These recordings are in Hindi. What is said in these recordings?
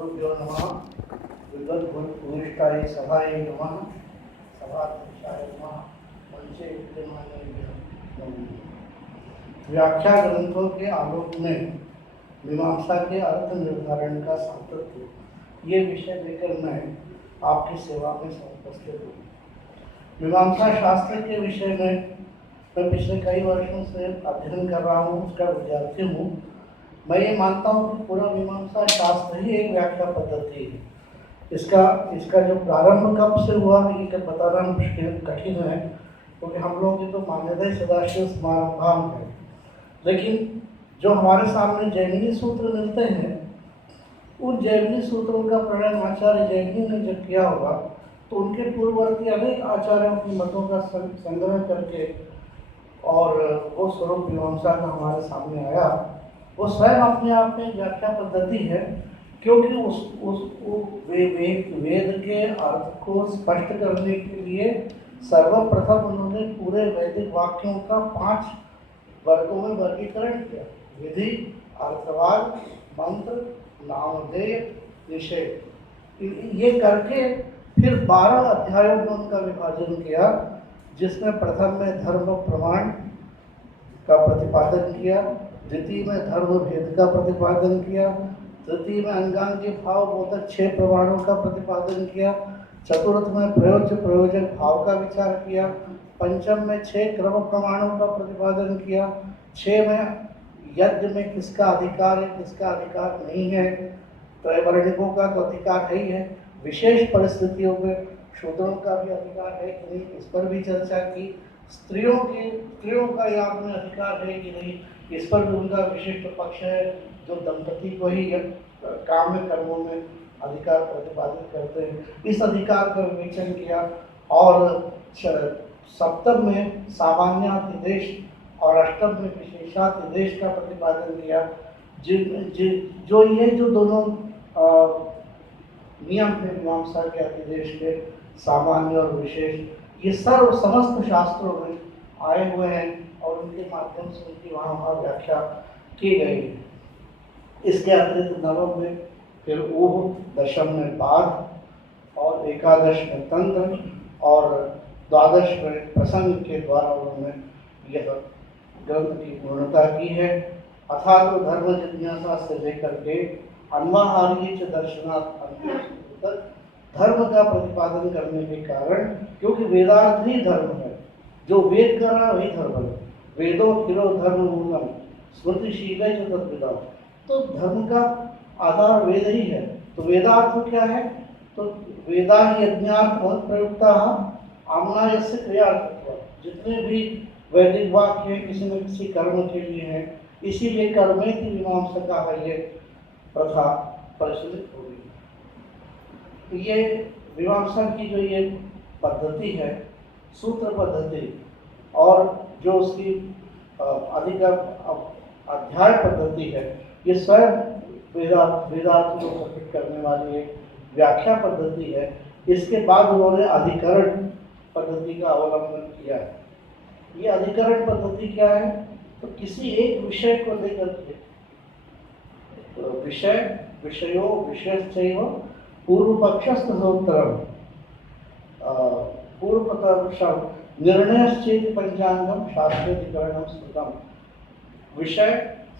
श्रीगुरुभ्यो नमः। विद्वद्भूयिष्ठाय सभायै नमः। सभाध्यक्षाय नमः। मंचे विद्यमाने नमः। व्याख्या ग्रंथों के आलोक में मीमांसा के अर्थ निर्धारण का सातत्य, ये विषय लेकर मैं आपकी सेवा में उपस्थित हूँ। मीमांसा शास्त्र के विषय में मैं पिछले कई वर्षों से अध्ययन कर रहा हूँ, उसका विद्यार्थी हूँ। मैं ये मानता हूँ कि पूरा मीमांसा शास्त्र ही एक व्याख्या पद्धति है। इसका जो प्रारंभ कब से हुआ ये बताना मुश्किल कठिन है, क्योंकि हम लोगों की तो मान्यता सदाशिव समारंभाम है। लेकिन जो हमारे सामने जैमिनी सूत्र मिलते हैं, उन जैमिनी सूत्रों का प्रणयन आचार्य जैमिनी ने जब किया होगा तो उनके पूर्ववर्ती अनेक आचार्यों की मतों का संग्रह करके और वो स्वरूप मीमांसा का हमारे सामने आया। वो स्वयं अपने आप में व्याख्या पद्धति है, क्योंकि वेद के अर्थ को स्पष्ट करने के लिए सर्वप्रथम उन्होंने पूरे वैदिक वाक्यों का 5 वर्गों में वर्गीकरण किया। विधि, अर्थवाद, मंत्र, नामधेय, निषेध। ये करके फिर 12 अध्यायों में उनका विभाजन किया, जिसमें प्रथम में धर्म प्रमाण का प्रतिपादन किया, द्वितीय में धर्म भेद का प्रतिपादन किया, तृतीय में अंगांगी भाव बोधक 6 प्रमाणों का प्रतिपादन किया, चतुर्थ में प्रयोज्य प्रयोजक भाव का विचार किया, पंचम में 6 क्रम प्रमाणों का प्रतिपादन किया, 6 में यज्ञ में किसका अधिकार है किसका अधिकार नहीं है, त्रैवर्णिकों का तो अधिकार ही है, विशेष परिस्थितियों में शूद्रों का भी अधिकार है कि नहीं, इस पर भी चर्चा की। स्त्रियों का याग में अधिकार है कि नहीं, इस पर भी उनका विशिष्ट पक्ष है, जो दंपति को ही काम्य कर्मों में अधिकार प्रतिपादित करते हैं, इस अधिकार का विवेचन किया। और सप्तम में सामान्यातिदेश और अष्टम में विशेषातिदेश का प्रतिपादन किया। जो दोनों नियम थे मीमांसा के अधिदेश के, सामान्य और विशेष, ये समस्त शास्त्रों में आए हुए हैं और उनके माध्यम से उनकी वहाँ व्याख्या की गई है। इसके अतिरिक्त नवम में फिर ऊह, दशम में बाघ और एकादश में तंत्र और द्वादश में प्रसंग के द्वारा उन्होंने यह ग्रंथ की पूर्णता की है। अथातो धर्म जिज्ञासा से लेकर के अन्वाहार्य च दर्शनात् तक धर्म का प्रतिपादन करने के कारण, क्योंकि वेदार्थ ही धर्म है, जो वेद कर रहा है वही धर्म है। वेदो हिरो धर्म मूलम स्मृतिशील तद्विदा। तो धर्म का आधार वेद ही है। तो वेदार्थ क्या है? तो वेदा यज्ञार्थ प्रयुक्ता आमनायस्य क्रियार्थत्व। जितने भी वैदिक वाक्य किसी न किसी कर्म के लिए हैं, इसीलिए कर्मे की मीमांसा का है ये प्रथा प्रचलित हो गई। ये मीमांसा की जो ये पद्धति है, सूत्र पद्धति, और जो उसकी अध्याय पद्धति है, ये स्वयं वेदार्थ को प्रकट करने वाली एक व्याख्या पद्धति है। इसके बाद उन्होंने अधिकरण पद्धति का अवलंबन किया है। ये अधिकरण पद्धति क्या है? तो किसी एक विषय को लेकर के विषयो विषयश्चैव पूर्व पक्षस्तोत्तरम पूर्व पक्षम निर्णयश्चेत पंचांगम शास्त्राधिकरणम स्मृतम। विषय,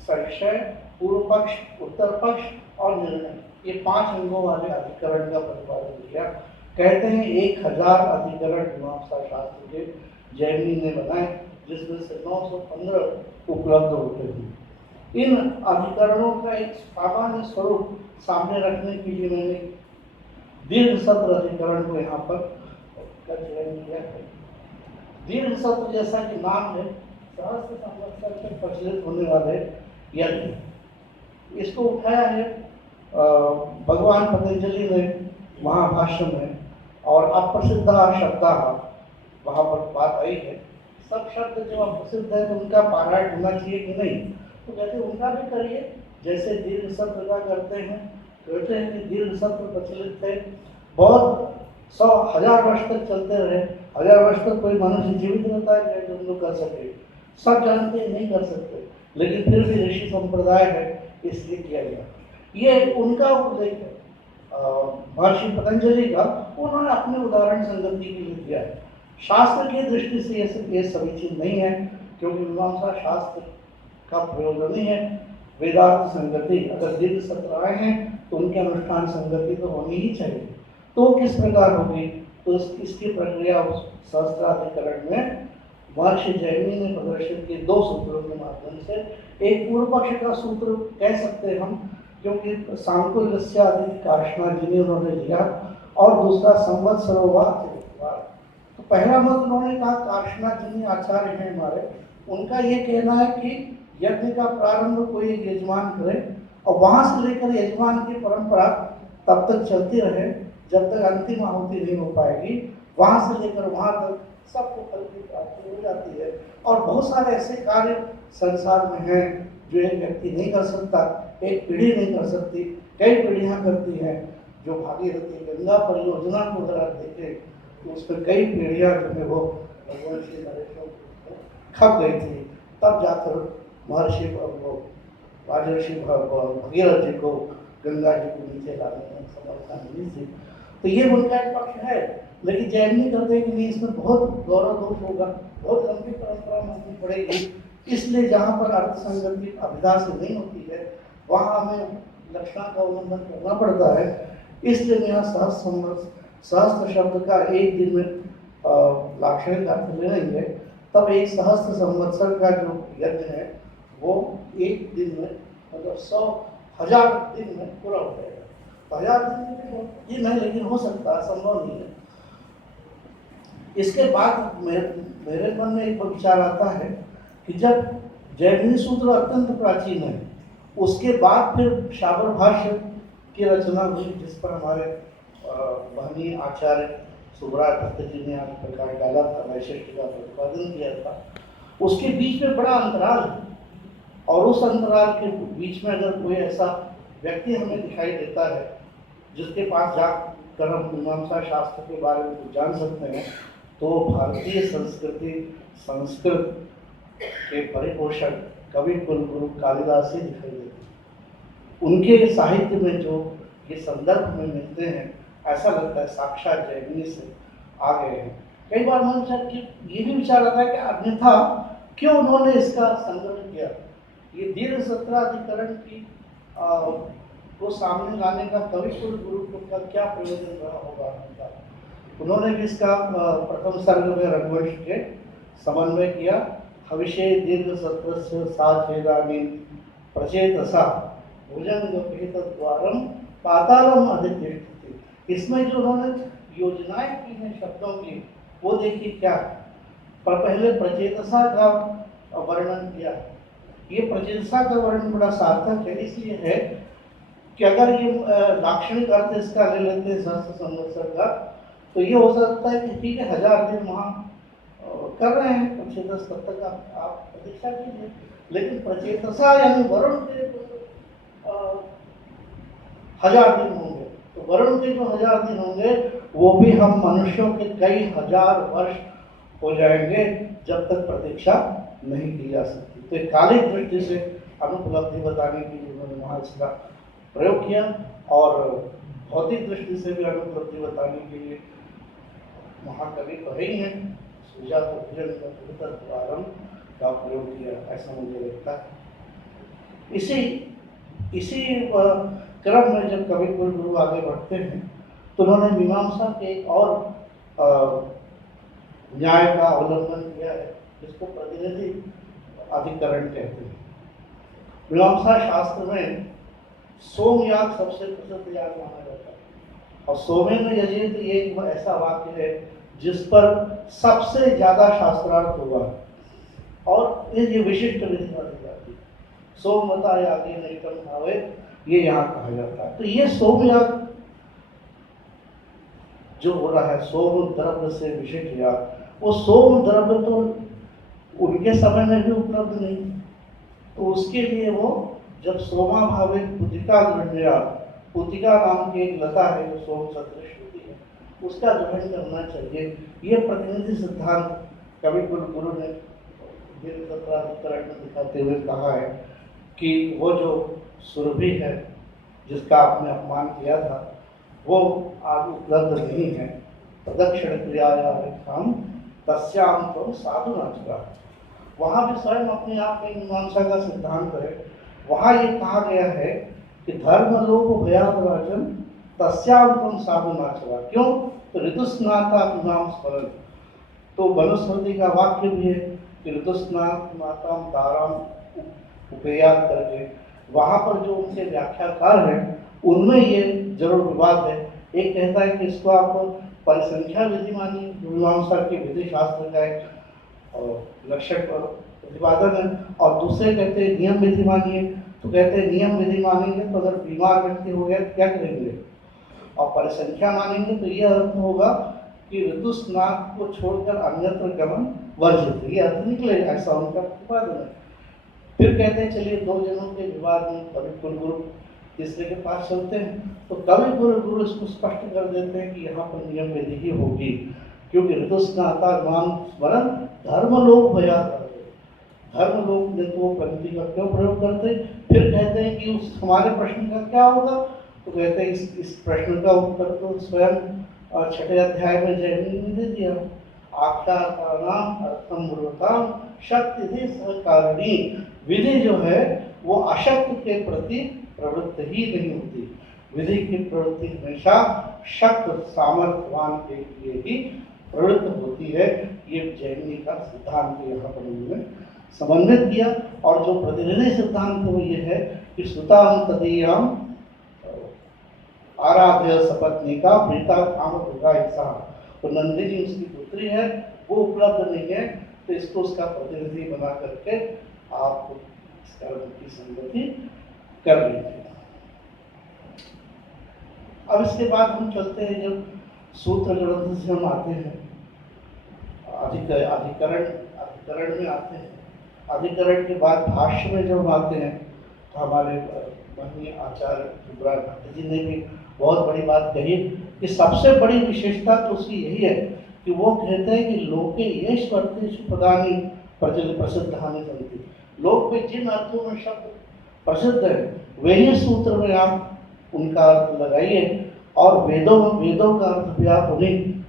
संशय, पूर्व पक्ष, उत्तर पक्ष और निर्णय, ये 5 अंगों वाले अधिकरण का प्रतिपादन किया। कहते हैं 1000 अधिकरण मीमांसा शास्त्र के जैमिनी ने बनाए, जिसमें से 915 उपलब्ध होते हैं। इन अधिकरणों का एक सामान्य स्वरूप सामने रखने के लिए मैंने दीर्घ सत्र अधिकरण को यहाँ पर चयन किया है। दीर्घ सत्र जैसा कि नाम है, सहस्त्र संवत्सर से प्रचलित होने वाले यज्ञ, इसको उठाया है भगवान पतंजलि ने महाभाष्य में, और अप्रसिद्धा शब्दा वहाँ पर बात आई है। सब शब्द जो अप्रसिद्ध है तो उनका पारायण होना चाहिए कि नहीं, तो कहते उनका भी करिए, जैसे दीर्घ सत्र का करते हैं। कहते हैं कि दीर्घ सत्र प्रचलित थे, बहुत 100,000 वर्ष तक चलते रहे। 1000 वर्ष तक कोई मनुष्य जीवित रहता है जो उनको कर सके, सब जानते नहीं कर सकते, लेकिन फिर भी ऋषि संप्रदाय है इसलिए किया गया। ये उनका उपदेश है। महर्षि पतंजलि का, उन्होंने अपने उदाहरण संगति के लिए दिया है। शास्त्र की दृष्टि से ये सभी चीज नहीं है, क्योंकि मीमांसा शास्त्र का प्रयोजन ही है। वेदांत संगति, अगर दीर्घ सत्र आए हैं तो उनके अनुष्ठान संगति तो होनी ही चाहिए। तो किस प्रकार होगी, तो इसकी प्रक्रिया सहस्त्राधिकरण में महर्षि जैमिनी ने प्रदर्शित किए 2 सूत्रों के माध्यम से। एक पूर्व पक्ष का सूत्र कह सकते हैं हम, क्योंकि सांकुल्य आदि कार्षणा जिन्हें उन्होंने लिया, और दूसरा संवत्सरोवाच। तो पहला मत उन्होंने कहा, कार्षणा जिन्हें आचार्य हैं हमारे, उनका ये कहना है कि यज्ञ का प्रारंभ कोई एक यजमान करे और वहां से लेकर यजमान की परंपरा तब तक चलती रहे जब तक अंतिम आहुति नहीं हो पाएगी। वहां से लेकर वहां तक सबको फल की प्राप्ति हो जाती है। और बहुत सारे ऐसे कार्य संसार में हैं जो एक व्यक्ति नहीं कर सकता, एक पीढ़ी नहीं कर सकती, कई पीढ़ियां करती हैं। जो भागीरथी गंगा परियोजना को अगर आप देखें तो उसमें कई पीढ़ियां जो है वो भगवान श्री नरेश खप गई थी, तब जाकर महर्षि राजर्षि भगीरथ जी को गंगा जी को नीचे लाने में समर्थता मिली थी। तो ये उनका एक पक्ष है। लेकिन जैमिनी करते हैं कि नहीं, इसमें बहुत गौरव दोष होगा, बहुत लंबी परंपरा माननी पड़ेगी। इसलिए जहाँ पर अर्थ संगति अभिधा से नहीं होती है वहाँ हमें लक्षण का उल्लंघन करना पड़ता है। इसलिए यहाँ सहस्त्र शब्द का एक दिन में लाक्षणिक अर्थ ले लेंगे, तब एक सहस्त्र संवत्सर का जो यज्ञ है वो एक दिन में, मतलब 100,000 दिन में पूरा हो जाएगा। 1000 दिन नहीं, लेकिन हो सकता है, संभव नहीं है। इसके बाद मेरे मन में एक विचार आता है कि जब जैमिनी सूत्र अत्यंत प्राचीन है, उसके बाद फिर शाबर भाष्य की रचना हुई, जिस पर हमारे महनीय आचार्य सुब्राय भट्ट जी ने आज प्रकाश डाला था, वैशिष्ट का प्रतिपादन किया था। उसके बीच में बड़ा अंतराल है, और उस अंतराल के बीच में अगर कोई ऐसा व्यक्ति हमें दिखाई देता है जिसके पास जाकर हम मीमांसा शास्त्र के बारे में कुछ जान सकते हैं, तो भारतीय संस्कृति संस्कृत के परिपोषक कवि कुलगुरु कालिदास ही दिखाई देते। उनके साहित्य में जो ये संदर्भ में मिलते हैं, ऐसा लगता है साक्षात जैमिनी से आ गए हैं। कई बार मन से ये भी विचार आता है कि अन्यथा क्यों उन्होंने इसका संकलन किया। ये दीर्घ सत्राधिकरण की को सामने लाने का कवि कुलगुरु का क्या प्रयोजन रहा होगा उनका। उन्होंने भी इसका प्रथम सर्ग में रघुवंश के समन्वय किया। हविषे दीर्घ सत्रस्य साचेदानी प्रचेतसा भुजंगद्वारम पातालम अधितिष्ठति। इसमें जो उन्होंने योजनाएं की हैं शब्दों की, वो देखिए क्या। पर पहले प्रचेतसा का वर्णन किया। ये प्रचेतसा का वर्णन बड़ा सार्थक है, इसलिए है कि अगर ये लाक्षणिक अर्थ इसका ले लेते हैं सहस्त्र संवत्सर का, तो ये हो सकता है कि ठीक है 1000 दिन वहाँ कर रहे हैं, प्रचेतस तब तक आप प्रतीक्षा कीजिए। लेकिन प्रचेतसा यानी वरुण के 1000 दिन होंगे, तो वरुण के जो 1000 दिन होंगे वो भी हम मनुष्यों के कई हजार वर्ष हो जाएंगे जब तक प्रतीक्षा नहीं की जा सकती। तो एक कालिक दृष्टि से अनुपलब्धि बताने के लिए उन्होंने वहाँ इसका प्रयोग किया, और भौतिक दृष्टि से भी अनुपलब्धि बताने के लिए महाकवि तो ही हैं, सुजात द्वारम का प्रयोग किया, ऐसा मुझे लगता है। इसी क्रम में जब कवि कुलगुरु आगे बढ़ते हैं तो उन्होंने मीमांसा के एक और न्याय का अवलंबन किया है, जिसको प्रतिनिधि अधिकरण कहते हैं। मीमांसा शास्त्र में सोमयाग सबसे प्रसिद्ध याग माना जाता है, और सोमेन यजेत ये एक ऐसा वाक्य है जिस पर सबसे ज्यादा शास्त्रार्थ हुआ है, और ये विशिष्ट विधि मानी जाती है। सोमवता यागे नैतम भावे, ये यहाँ कहा जाता है। तो ये सोमयाग जो हो रहा है, सोम द्रव्य से विशिष्ट याग, वो सोम द्रव्य तो उनके समय में भी उपलब्ध नहीं, तो उसके लिए वो जब सोमा भावे पुतिका गृह्या, पुतिका नाम की एक लता है जो सोम सदृश होती है, उसका ग्रहण करना चाहिए। ये प्रतिनिधि सिद्धांत कवि कुलगुरु ने अधिकरण में दिखाते हुए कहा है कि वो जो सुरभि है जिसका आपने अपमान किया था, वो आज उपलब्ध नहीं है। तदक्षण क्रियाया रेखाम तस्याम तो साधु नाचरा। वहाँ भी स्वयं अपने आप में मीमांसा का सिद्धांत है। वहाँ ये कहा गया है कि धर्म लोप भयावराजन तस्याम तुम साधु नाचरा। क्यों? तो ऋतुस्नाता नाम स्मरण। तो मनुस्मृति का वाक्य भी है कि ऋतुस्नात माताम दाराम उपयात करके। वहाँ पर जो उनके व्याख्याकार हैं उनमें ये जरूर विवाद है। एक कहता है कि इसको आप परिसंख्या विधि मानिए, मीमांसा के विधि शास्त्र का एक लक्षण प्रतिपादन है, और दूसरे कहते हैं नियम विधि मानिए। तो कहते हैं नियम विधि मानेंगे तो अगर बीमार व्यक्ति हो गया क्या करेंगे, और परिसंख्या मानेंगे तो यह अर्थ होगा कि ऋतुस्नात को छोड़कर अन्यत्र गमन वर्जित, ये अर्थ निकलेगा, ऐसा उनका प्रतिपादन है। फिर कहते हैं चलिए दो जनों के विवाद में कवि कुलगुरु तीसरे के पास चलते हैं। तो कवि कुलगुरु इसको स्पष्ट कर देते हैं कि यहाँ पर नियम विधि ही होगी, क्योंकि ऋतुस्नाता नाम स्मरण धर्मलोक भयात। धर्मलोक ने तो पंक्ति का क्यों प्रयोग करते? फिर कहते हैं कि उस हमारे प्रश्न का क्या होगा? तो कहते हैं इस प्रश्न का उत्तर तो स्वयं छठे अध्याय में जैमिनी ने दे दिया। आख्यातानाम अर्थम मूर्ताम शक्ति थी सहकारिणी। विधि जो है वो अशक्त के प्रति प्रवृत्त ही नहीं होती। विधि की प्रवृत्ति हमेशा शक्त सामर्थ्यवान के लिए ही प्रवृत्त होती है। ये जैमिनी का सिद्धांत यहाँ पर उन्होंने समन्वित किया। और जो प्रतिनिधि सिद्धांत वो ये है कि सुताम तदीयाम आराध्य सपत्नी का प्रीता काम होगा ऐसा। तो नंदिनी उसकी पुत्री है, वो उपलब्ध नहीं है, तो इसको उसका प्रतिनिधि बना करके आप इस कर्म की संगति कर लीजिए। अब इसके बाद हम चलते हैं, जब सूत्र ग्रंथ से हम आते हैं अधिकरण में आते हैं। अधिकरण के बाद भाष्य में जब आते हैं तो हमारे महनीय आचार्य सुब्रत भट्ट जी ने भी बहुत बड़ी बात कही कि सबसे बड़ी विशेषता तो उसकी यही है कि वो कहते हैं कि लोके ये स्वर्तेषु पदानि प्रसिद्धानि सन्ति। लोक में जिन अर्थों में शब्द प्रसिद्ध है वही सूत्र में आप उनका अर्थ लगाइए, और वेदों का अर्थ भी आप उन्हीं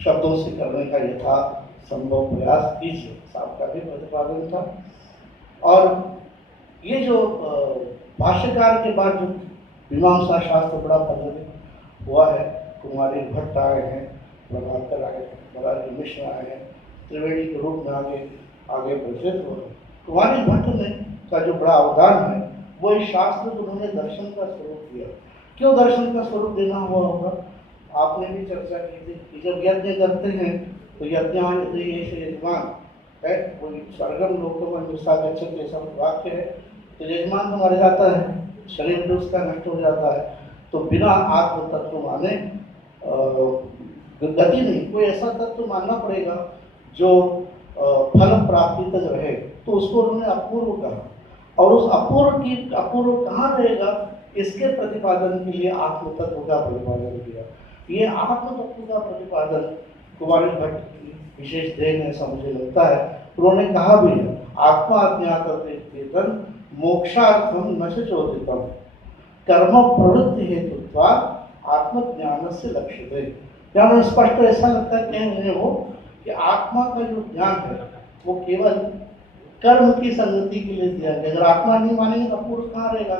शब्दों से करने का यथा संभव प्रयास कीजिए। आपका भी प्रतिपादन था। और ये जो भाष्यकार के बाद जो मीमांसा शास्त्र बड़ा प्रचलित हुआ है, कुमारी भट्ट आए हैं, प्रभाकर आए हैं, बरारी मिश्र आए हैं, त्रिवेणी के रूप में आगे प्रचलित हुआ है। कुमारी भट्ट ने का जो बड़ा अवदान है वो इस शास्त्र को उन्होंने दर्शन का स्वरूप दिया। क्यों दर्शन का स्वरूप देना हुआ होगा? आपने भी चर्चा की थी कि जब यज्ञ करते हैं तो यज्ञान यजमान है, कोई स्वर्गम लोकों में निष्ठागच्छति ऐसा वाक्य है। तो यजमान तो मर जाता है, शरीर भी उसका नष्ट हो जाता है, तो बिना आत्म तत्व माने गति नहीं। कोई ऐसा तत्व मानना पड़ेगा जो फल प्राप्ति तक रहे, तो उसको उन्होंने अपूर्व कहा। और उस अपूर्व कहाँ रहेगा, इसके प्रतिपादन के लिए आत्म तत्व का प्रतिपादन किया। ये आत्म तत्व का प्रतिपादन कुमारी भट्ट की विशेष देन ऐसा मुझे लगता है। उन्होंने कहा भी है, आत्मा अज्ञात चेतन मोक्षार्थम न चोदितम कर्म प्रवृत्ति हेतुत्वा आत्मज्ञान से लक्ष्य दे। क्या स्पष्ट ऐसा लगता है कह रहे हो कि आत्मा का जो ज्ञान है वो केवल कर्म की संगति के लिए दिया गया। अगर आत्मा नहीं मानेंगे तो अपूर्व कहाँ रहेगा?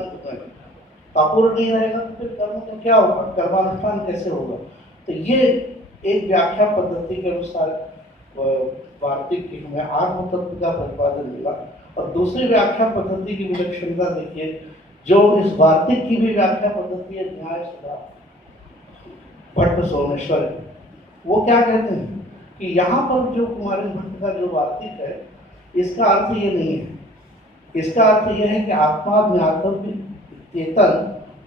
अपूर्व नहीं रहेगा तो फिर कर्म का क्या होगा, कर्मानुष्ठान कैसे होगा? तो ये एक व्याख्या पद्धति के अनुसार वार्तिक की हमें आत्म तत्व का प्रतिपादन मिला। और दूसरी व्याख्या पद्धति की विलक्षणता देखिए, जो इस वार्तिक की भी व्याख्या पद्धति है न्याय सुधा भट्ट सोमेश्वर, वो क्या कहते हैं कि यहाँ पर जो कुमारी भट्ट का जो वार्तिक है इसका अर्थ ये नहीं है। इसका अर्थ यह है कि आत्मा ज्ञातव्य चेतन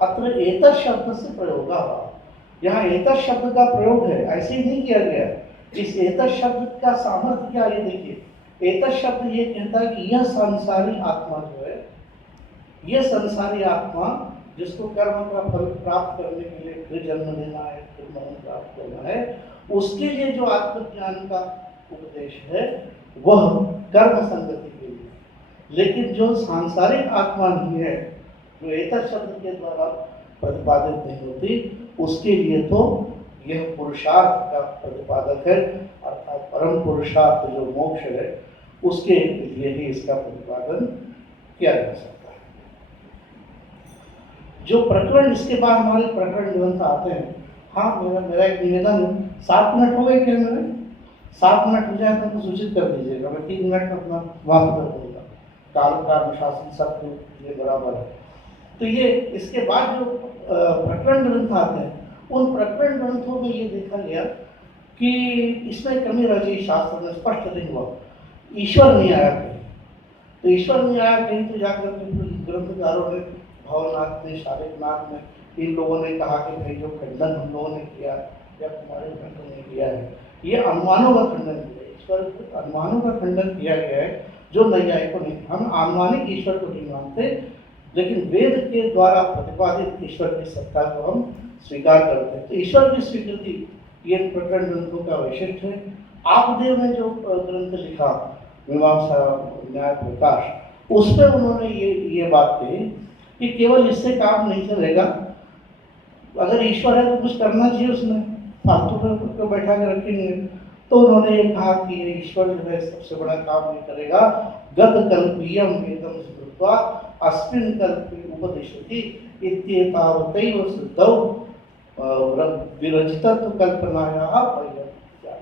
अत्र एतत् शब्द से प्रयोग हुआ। यहाँ एतत् शब्द का प्रयोग है, ऐसे ही नहीं किया गया। इस एतत् शब्द का सामर्थ्य क्या है देखिए। एतत् शब्द ये कहता है कि यह संसारी आत्मा जो है, यह संसारी आत्मा जिसको कर्म का फल प्राप्त करने के लिए फिर जन्म लेना है, फिर मरण प्राप्त करना है, उसके लिए जो आत्मज्ञान का उपदेश है वह कर्म संगति के लिए। लेकिन जो सांसारिक आत्मा नहीं है, जो एतत् शब्द के द्वारा प्रतिपादित नहीं होती, उसके लिए तो यह पुरुषार्थ का प्रतिपादक है, अर्थात परम पुरुषार्थ जो मोक्ष है उसके लिए ही इसका प्रतिपादन किया जा सकता है। जो प्रकरण इसके बाद हमारे प्रकरण ग्रंथ आते हैं, हाँ मेरा एक निवेदन है, 7 मिनट हो गए क्या मेरे? 7 मिनट हो जाए तो हमको सूचित कर दीजिएगा, मैं 3 मिनट अपना वापस कर दूंगा। काल का अनुशासन सब ये बराबर है। तो ये इसके बाद जो प्रकरण ग्रंथ आते हैं, उन प्रकरण ग्रंथों में ये देखा गया कि इसमें कमी रह गई, शास्त्र में स्पष्ट नहीं हुआ, ईश्वर नहीं आया कहीं। तो ईश्वर नहीं आया कहीं तो जाकर के ग्रंथकारों ने, भवनाथ ने, शालिकनाथ ने, इन लोगों ने कहा कि भाई जो खंडन हम लोगों ने किया या कुमारी खंडन ने किया है, ये अनुमानों का खंडन किया, ईश्वर के अनुमानों का खंडन किया गया है, जो नैयायिकों ने। हम अनुमानिक ईश्वर को नहीं मानते, लेकिन वेद के द्वारा प्रतिपादित ईश्वर की सत्ता को हम स्वीकार करते हैं। तो ईश्वर की स्वीकृति ये प्रकरण ग्रंथों का वैशिष्ट है। आपदेव ने जो ग्रंथ लिखा मीमांसा न्याय प्रकाश, उसमें उन्होंने ये बात कही कि केवल इससे काम नहीं चलेगा, अगर ईश्वर है तो कुछ करना चाहिए, उसमें फालतू को बैठा के रखेंगे। तो उन्होंने ये कहा कि ये ईश्वर जो है सबसे बड़ा काम नहीं करेगा, गत कल्पीयम वेदम स्मृत्वा अस्मिन् कल्पे उपदिशति इत्येतावतैव सिद्धौ विरचितत्व कल्पनायाः पर्यप्तः।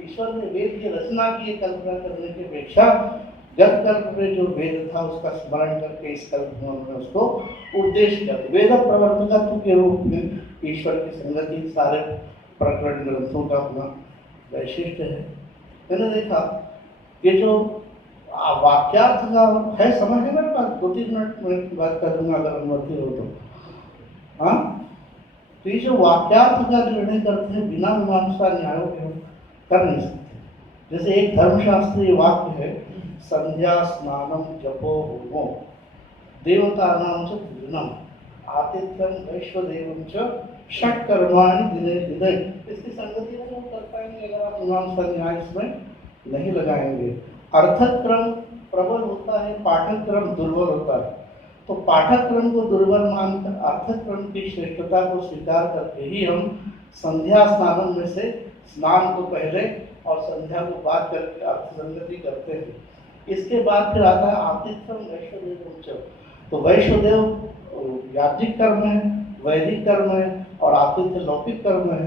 ईश्वर ने वेद की रचना की कल्पना करने की अपेक्षा गत कल्प में जो वेद था उसका स्मरण करके इस कल्प में उन्होंने उसको उपदेश किया। वेद प्रवर्तकत्व के रूप में ईश्वर की संगति सारे प्रकरण ग्रंथों का अपना वैशिष्ट है। मैंने देखा ये जो वाक्यार्थ का है, समझ है मेरे पास, 2-3 मिनट की बात कर दूंगा अगर अनुमति हो तो। हाँ, तो ये जो वाक्यार्थ का निर्णय करते हैं बिना मीमांसा न्यायों के कर नहीं सकते। जैसे एक धर्मशास्त्रीय वाक्य है, संध्या स्नानम जपो होमो देवतानां च पूजनम आतिथ्यम वैश्वदेवं च षट कर्माणि दिने दिने। इसकी संगति में हम कर पाएंगे अगर आप मीमांसा न्याय इसमें नहीं लगाएंगे। अर्थक क्रम प्रबल होता है, पाठक क्रम दुर्बल होता है। तो पाठक क्रम को दुर्बल मानकर अर्थक क्रम की श्रेष्ठता को स्वीकार करके ही हम संध्या स्नानम में से स्नान को पहले और संध्या को बाद करके अर्थ संगति करते हैं। इसके बाद फिर आता है आतिथ्यम वैश्वदेवं च। तो वैश्वदेव याज्ञिक कर्म है, वैदिक कर्म है, और आतिथ्य लौकिक कर्म है।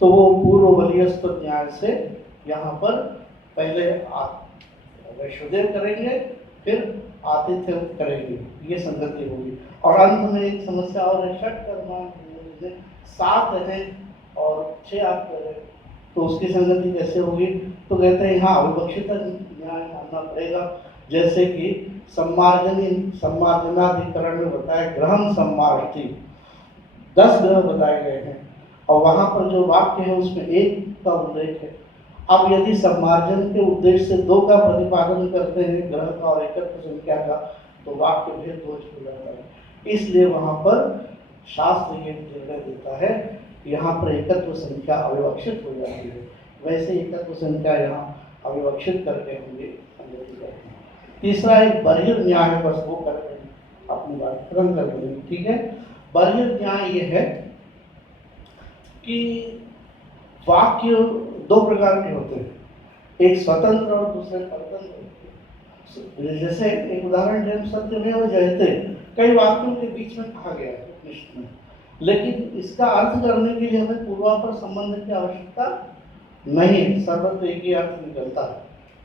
तो वो पूर्व बलियस्त न्याय से यहाँ पर पहले वैश्वदेव करेंगे, फिर आतिथ्य करेंगे, ये संगति होगी। और अंत में एक समस्या और है, षट कर्म 7 है और 6 आप करें तो उसकी संगति कैसे होगी? तो कहते हैं यहाँ अविवक्षित न्याय मानना पड़ेगा। जैसे कि सम्मार्जनाधिकरण में बताया ग्रहम सम्मार्जति, 10 ग्रह बताए गए हैं और वहाँ पर जो वाक्य है उसमें 1 का उल्लेख है। अब यदि सम्मार्जन के उद्देश्य से 2 का प्रतिपादन करते हैं, ग्रह का और एकत्व संख्या का, तो वाक्य भेद दोष हो जाता है। इसलिए वहाँ पर शास्त्र ये निर्णय देता है कि यहाँ पर एकत्व संख्या अविवक्षित हो जाती है, वैसे एकत्व संख्या यहाँ अविवक्षित करके होंगे। तीसरा एक बर्हिर न्याय, बस वो करके अपनी बात तुरंत कर देंगे, ठीक है। बर्हिर न्याय ये है कि वाक्य 2 प्रकार के होते हैं, एक स्वतंत्र और दूसरे परतंत्र। जैसे एक उदाहरण जैन सत्यमेव जयते, कई वाक्यों के बीच में कहा गया है उपनिषद में, लेकिन इसका अर्थ करने के लिए हमें पूर्वापर संबंध की आवश्यकता नहीं है, सर्वत्र एक ही अर्थ निकलता है।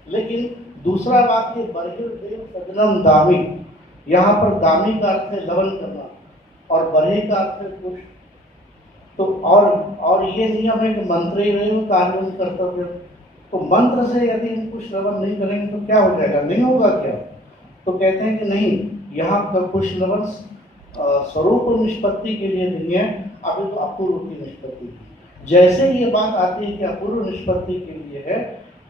लेकिन दूसरा वाक्य बर्हिर्देव सदनम दामी, यहाँ पर दामी का अर्थ है लवन करना और बर्हि का अर्थ है पुष्ट। तो और ये नियम है कि मंत्र ही रहे कार्य कर्तव्य। तो मंत्र से यदि इनको श्रवण नहीं करेंगे तो क्या हो जाएगा, नहीं होगा क्या? तो कहते हैं कि नहीं, यहाँ पर कुछ श्रवण स्वरूप निष्पत्ति के लिए नहीं है, अभी तो अपूर्व की निष्पत्ति। जैसे ये बात आती है कि अपूर्व निष्पत्ति के लिए है,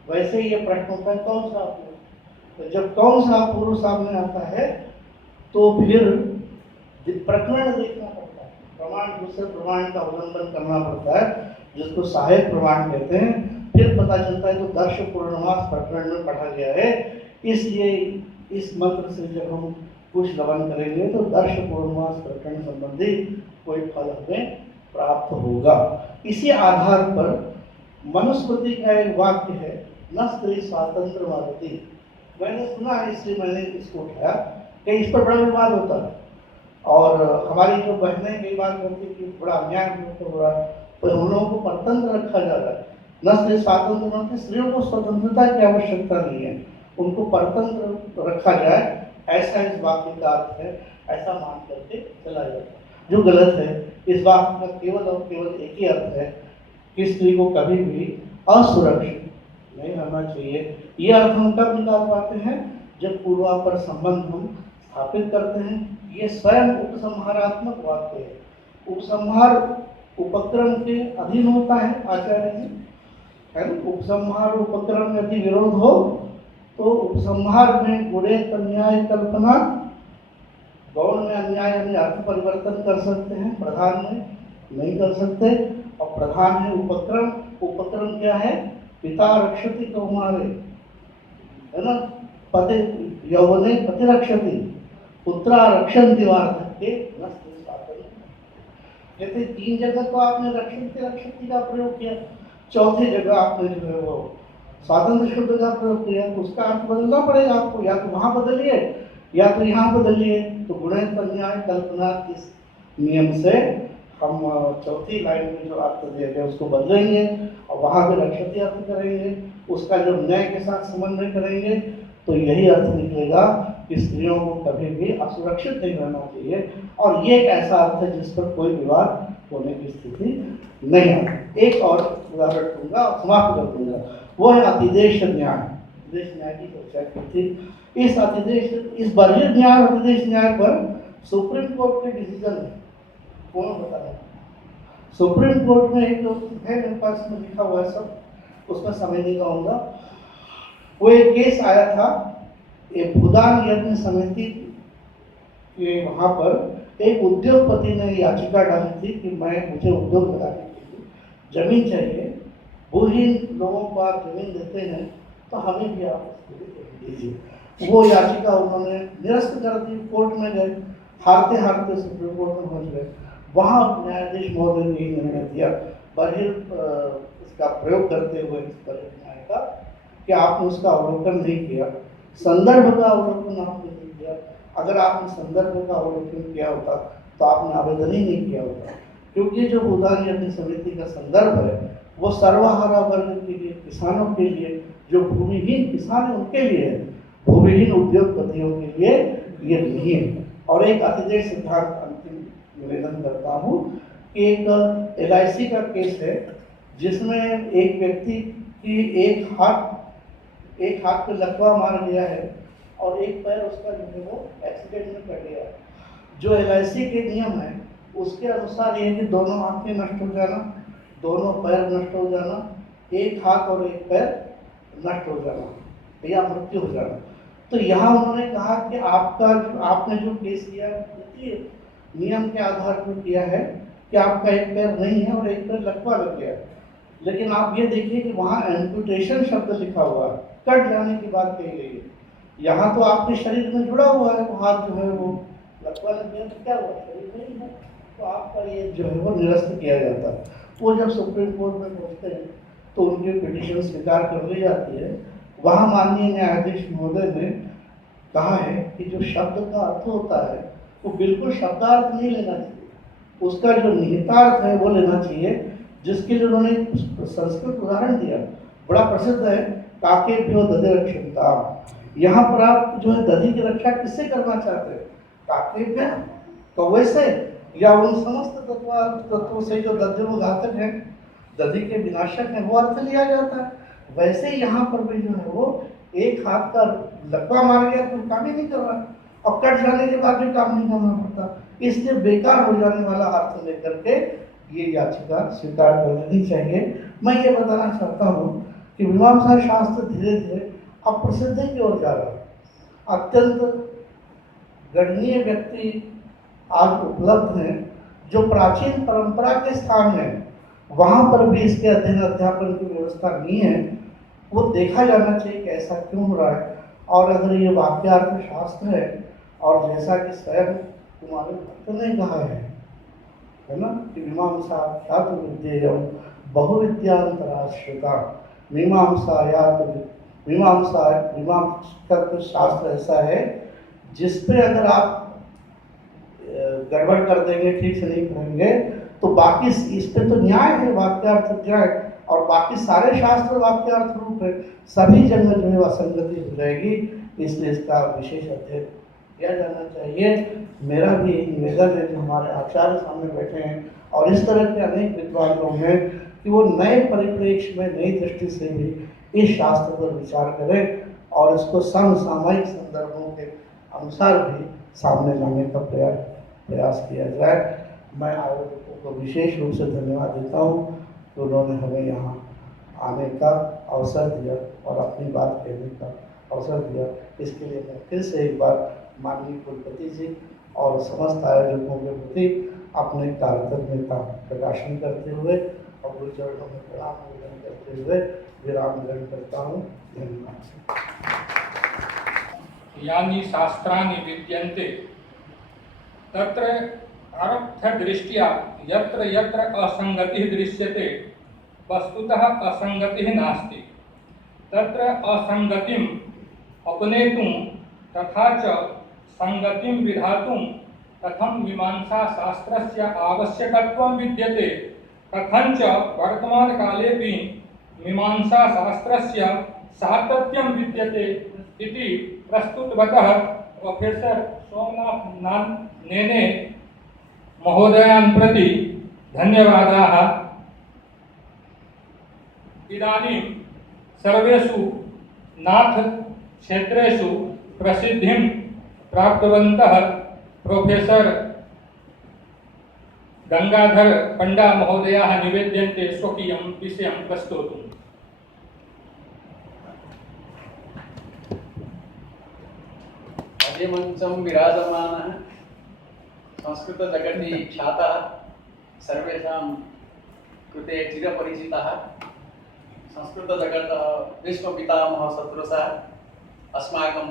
वैसे ये प्रश्न होता है कौन सा अपूर्व। तो जब कौन सा अपूर्व सामने आता है तो फिर प्रकरण देखना पड़ता है, प्रमाण दूसरे प्रमाण का उल्लंघन करना पड़ता है, जिसको सहायक प्रमाण कहते हैं। फिर पता चलता है तो दर्श पूर्णमास प्रकरण में पढ़ा गया है। इसलिए इस मंत्र से जब हम कुछ लवन करेंगे तो दर्श पूर्णमास प्रकरण संबंधी कोई फल हमें प्राप्त होगा। इसी आधार पर मनुस्मृति का एक वाक्य है, न स्त्री स्वातंत्र मारती। मैंने सुना है इसलिए मैंने इसको उठाया कि इस पर बड़ा विवाद होता है और हमारी जो बहनें कई बार बोलती कि बड़ा अन्याय हो रहा है, तो उन लोगों को परतंत्र रखा जा रहा है। न स्त्री स्वातंत्र मारती, स्त्रियों को स्वतंत्रता की आवश्यकता नहीं है, उनको परतंत्र रखा जाए, ऐसा इस वाक्य का अर्थ है, ऐसा मान करके चला जाता है, जो गलत है। इस वाक्य का केवल और केवल एक ही अर्थ है कि स्त्री को कभी भी असुरक्षित नहीं रहना चाहिए। ये अर्थ हम कब निकाल पाते हैं, जब पूर्वापर संबंध हम स्थापित करते हैं। ये स्वयं उपसंहारात्मक वाक्य है। उपसंहार उपक्रम के अधीन होता है आचार्य जी, है ना। उपसंहार उपक्रम यदि विरोध हो तो उपसंहार में गुणे अन्याय कल्पना, गौण में अन्याय यानी अर्थ परिवर्तन कर सकते हैं, प्रधान में नहीं कर सकते। और प्रधान है उपक्रम। उपक्रम क्या है, पिता रक्षति कौमारे, है ना, पति यौवने पति रक्षति, पुत्रा रक्षन्ति वार्धक्ये न स्त्री स्वातंत्र। कहते 3 जगह तो आपने रक्षति का प्रयोग किया, चौथी जगह आपने जो है वो स्वातंत्र शब्द का प्रयोग किया, तो उसका अर्थ बदलना पड़ेगा आपको। या तो वहां बदलिए या तो यहाँ बदलिए। तो गुणे अन्याय कल्पना इस नियम से हम चौथी लाइन में जो अर्थ दिए गए उसको बदलेंगे और वहां पे रक्षति अर्थ करेंगे, उसका जो न्याय के साथ समन्वय करेंगे, तो यही अर्थ निकलेगा कि स्त्रियों को कभी भी असुरक्षित नहीं रहना चाहिए। और ये एक ऐसा अर्थ है जिस पर कोई विवाद होने की स्थिति नहीं आती। एक और उदाहरण दूंगा और समाप्त कर दूंगा, वो है अतिदेश न्याय। अतिदेश न्याय की चर्चा की थी। इस बर्हिर न्याय और अतिदेश न्याय पर सुप्रीम कोर्ट के डिसीजन है, कौन बता रहा है। सुप्रीम कोर्ट में एक है, मेरे पास में लिखा हुआ है सब, उसमें समय नहीं कहूँगा। वो एक केस आया था, एक भूदान यज्ञ समिति के वहाँ पर एक उद्योगपति ने याचिका डाली थी कि मुझे उद्योग लगाने के लिए जमीन चाहिए, भूहीन लोगों को आप जमीन देते हैं तो हमें भी आप जमीन दीजिए। वो याचिका उन्होंने निरस्त कर दी। कोर्ट में गए, हारते हारते सुप्रीम कोर्ट में पहुँच गए। वहाँ न्यायाधीश महोदय ने यही निर्णय दिया, बर्हिर इसका प्रयोग करते हुए इस बर्हिर न्याय का, कि आपने उसका अवलोकन नहीं किया, संदर्भ का अवलोकन आपने नहीं किया। अगर आपने संदर्भ का अवलोकन किया होता तो आपने आवेदन ही नहीं किया होता, क्योंकि जो भूदान यज्ञ समिति का संदर्भ है वो सर्वहारा वर्ग के लिए, किसानों के लिए, जो भूमिहीन किसान है उनके लिए है, भूमिहीन उद्योगपतियों के लिए ये नहीं है। और एक अतिदेश सिद्धांत अंतिम निवेदन करता हूँ कि एक LIC का केस है जिसमें एक व्यक्ति की एक हाथ पे लकवा मार गया है और एक पैर उसका जो है वो एक्सीडेंट में कट गया है। जो LIC के नियम है उसके अनुसार ये है कि दोनों आंखें नष्ट हो जाना, दोनों पैर नष्ट हो जाना, एक हाथ और एक पैर नष्ट हो जाना या मृत्यु हो जाना। तो यहाँ उन्होंने कहा कि आपने जो केस किया नियम के आधार पर किया है कि आपका एक पैर नहीं है और एक पैर लकवा लग गया है, लेकिन आप ये देखिए कि वहाँ एम्पुटेशन शब्द लिखा हुआ है, कट जाने की बात कही गई है। यहाँ तो आपके शरीर में जुड़ा हुआ है, तो हाथ जो है वो लकवा लग गया तो क्या हुआ, शरीर नहीं है, तो आपका ये जो है वो निरस्त किया जाता है। वो जब सुप्रीम कोर्ट में पहुँचते हैं तो उनकी पिटीशन स्वीकार कर ली जाती है। वहाँ माननीय न्यायाधीश महोदय ने कहा है कि जो शब्द का अर्थ होता है वो बिल्कुल शब्दार्थ नहीं लेना चाहिए, उसका जो निहितार्थ है वो लेना चाहिए, जिसके लिए उन्होंने संस्कृत उदाहरण दिया, बड़ा प्रसिद्ध है, काकेभ्यो दधे रक्षन्ता। यहाँ पर आप जो है दधि की रक्षा किससे करना चाहते हैं, काकेभ्य कौवे से या उन समस्त तत्वों से जो दध्युव घातक है, दधि के विनाशक है, वो अर्थ लिया जाता है। वैसे ही यहाँ पर भी जो है वो एक हाथ का लकवा मार गया तो काम ही नहीं कर रहा, और कट जाने के बाद भी काम नहीं करना पड़ता, इसलिए बेकार हो जाने वाला अर्थ लेकर के ये याचिका स्वीकार कर लेनी चाहिए। मैं ये बताना चाहता हूँ कि मीमांसा शास्त्र धीरे धीरे अप्रसिद्धि की ओर जा रहा है। अत्यंत गणनीय व्यक्ति आज उपलब्ध हैं जो प्राचीन परंपरा के स्थान है, वहाँ पर भी इसके अध्ययन अध्यापन की व्यवस्था नहीं है। वो देखा जाना चाहिए कि ऐसा क्यों हो रहा है। और अगर ये वाक्यार्थ शास्त्र है और जैसा कि स्वयं तुम्हारे भक्त ने कहा है ना, कि मीमांसा या तो विद्येयम बहुविद्यांतराश्रिता। मीमांसा का तो शास्त्र ऐसा है जिस पे अगर आप गड़बड़ कर देंगे, ठीक से नहीं पढ़ेंगे, तो बाकी इस पे तो न्याय है, वाक्यार्थ न्याय, और बाकी सारे शास्त्र वाक्यार्थ रूप है, सभी जगह जो है असंगति हो जाएगी। इसलिए इसका विशेष अध्ययन किया जाना चाहिए। मेरा भी निवेदन है जो हमारे आचार्य सामने बैठे हैं और इस तरह के अनेक विद्वान लोग हैं कि वो नए परिप्रेक्ष्य में, नई दृष्टि से भी इस शास्त्र पर विचार करें और इसको समसामयिक संदर्भों के अनुसार भी सामने लाने का प्रयास किया जाए। मैं आयोजकों को विशेष रूप से धन्यवाद देता हूँ कि उन्होंने हमें यहाँ आने का अवसर दिया और अपनी बात कहने का अवसर दिया। इसके लिए मैं फिर से एक बार माननीय कुलपति जी और समस्त आयोजकों के प्रति अपने कृतज्ञता प्रकाशन करते हुए और गुरुचरणों में प्रणाम निवेदन करते हुए विराम ग्रहण करता हूँ। धन्यवाद। यानि शास्त्राणि विद्यन्ते तत्र अर्थदृष्ट्या यत्र यत्र असंगतिः दृश्यते वस्तुतः असंगतिः नास्ति। तत्र असंगतिम् अपनेतुं तथा च संगतिं विधातुं कथं मीमांसा शास्त्रस्य आवश्यकत्वं विद्यते, कथंच वर्तमानकालेऽपि मीमांसा शास्त्रस्य सातत्यं विद्यते इति प्रस्तुतवतः प्रोफेसर सोमनाथ नेने महोदयान् प्रति धन्यवादाः। इदानीं सर्वेषु नाथ क्षेत्रेषु प्रसिद्धिं प्राप्तवन्तः प्रोफेसर गंगाधर पंडा महोदयाः निवेद्यन्ते स्वकीयं विषयं प्रस्तोतुम्। मंचम विराजमानः संस्कृत जगति ख्यातः सर्वेषां कृते चिरपरिचितः संस्कृत जगतः विश्वपितामहः सदृशः अस्माकं